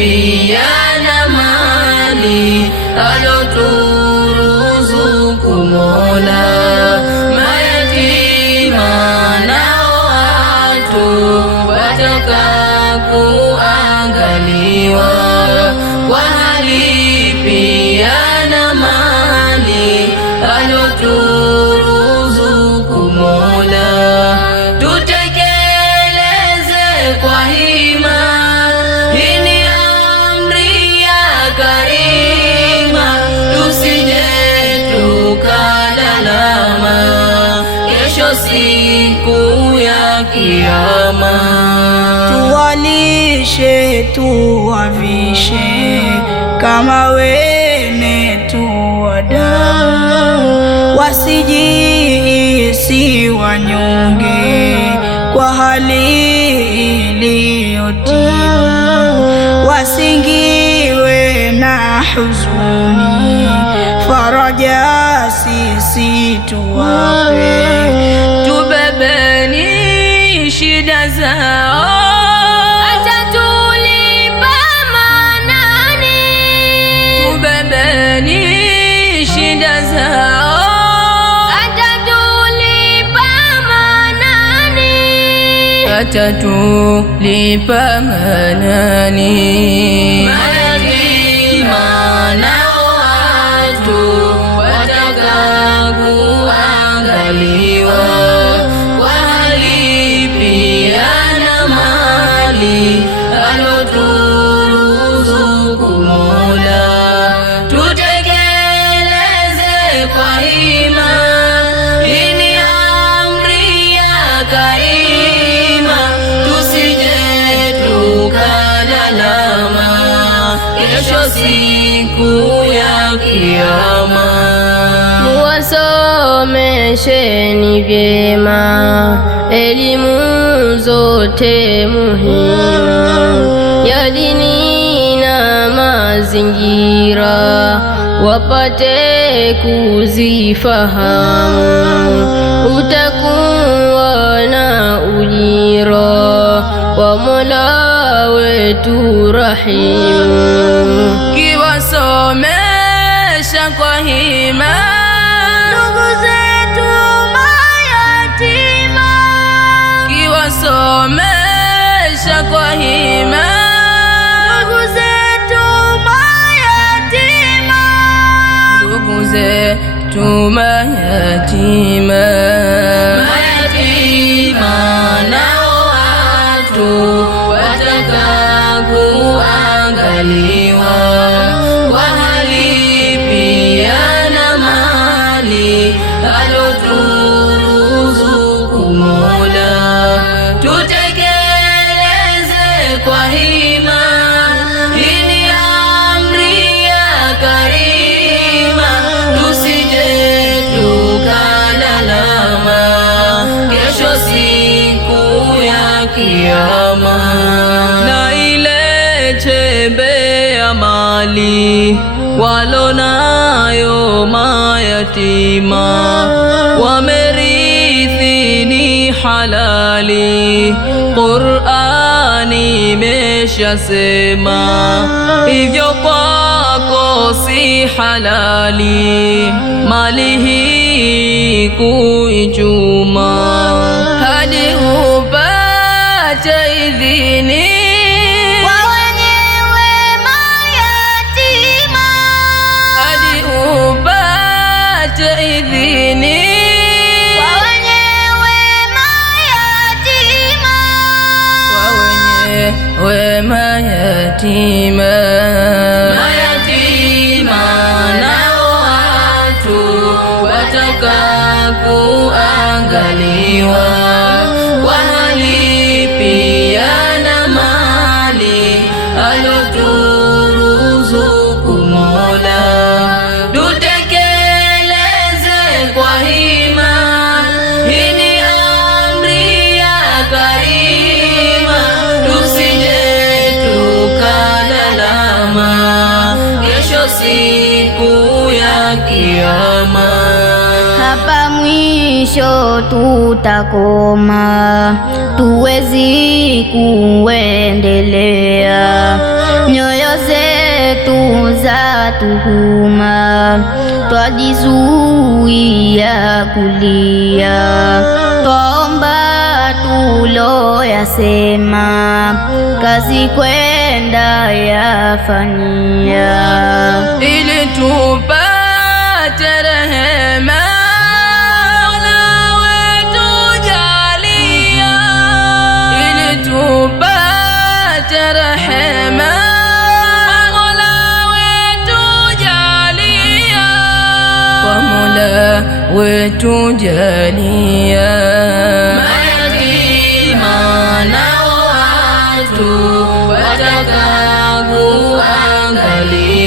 pia na mali aloturuzuku Mola. Mayatima nao watu wataka kuangaliwa, kwa hali pia na mali aloturuzuku Mola. Tutekeleze kwa hima, hii ni amri ya Karima, tusije tukalalama kesho siku ya Kiyama. Tuwalishe tuwavishe kama wene tuwadamu, wasijihisi wanyonge kwa hali iliyotimu, wasingiwe na huzuni, faraja sisi tuwape. Tubebeni shida zao, atatulipa manani. Tubebeni shida zao, atatulipa manani. Atatulipa manani. Mayatima nao watu wataka kuangaliwa, kwa hali pia na mali aloturuzuku Mola. Tutekeleze kwa hima, hii ni amri ya Karima, tusije tukalalama kesho siku ya Kiyama. Tuwasomesheni vyema elimu zote muhimu ya dini na mazingira, wapate kuzifahamu. Utakuwa na ujira wa Mola wetu rahimu. Kiwasomesha kwa hima ndugu zetu mayatima, kiwasomesha kwa hima ndugu zetu mayatima, ndugu zetu mayatima. Mayatima nao watu wataka kuangaliwa, kwa hali pia na mali aloturuzuku Mola. Tutekeleze kwa hima, hii ni amri ya Karima, tusije tukalalama kesho siku ya Kiyama. Na ile chembe ya mali walonayo mayatima, wamerithi ni halali. Qur'ani imeshasema hivyo kwako si halali mali hii kuichuma, hadi upate idhini kwa wenyewe mayatima, hadi upate idhini kwa wenyewe mayatima, kwa wenyewe mayatima. Mayatima nao watu wataka kuangaliwa, kwa hali pia na mali aloturuzuku Mola. Tutekeleze kwa hima, hii ni amri ya Karima, tusije tukalalama kesho siku ya Kiyama. Hapa mwisho tutakoma, tuwezi kuendelea. zetu za tuhuma, twajizuia kulia, twaomba tuloyasema, kazi kwenda yafanyia, ili tupate rehema Mola wetu jalia, ili tupate rehema Mola wetu jalia, kwa Mola wetu jalia. Mayatima na watu wataka kuangalia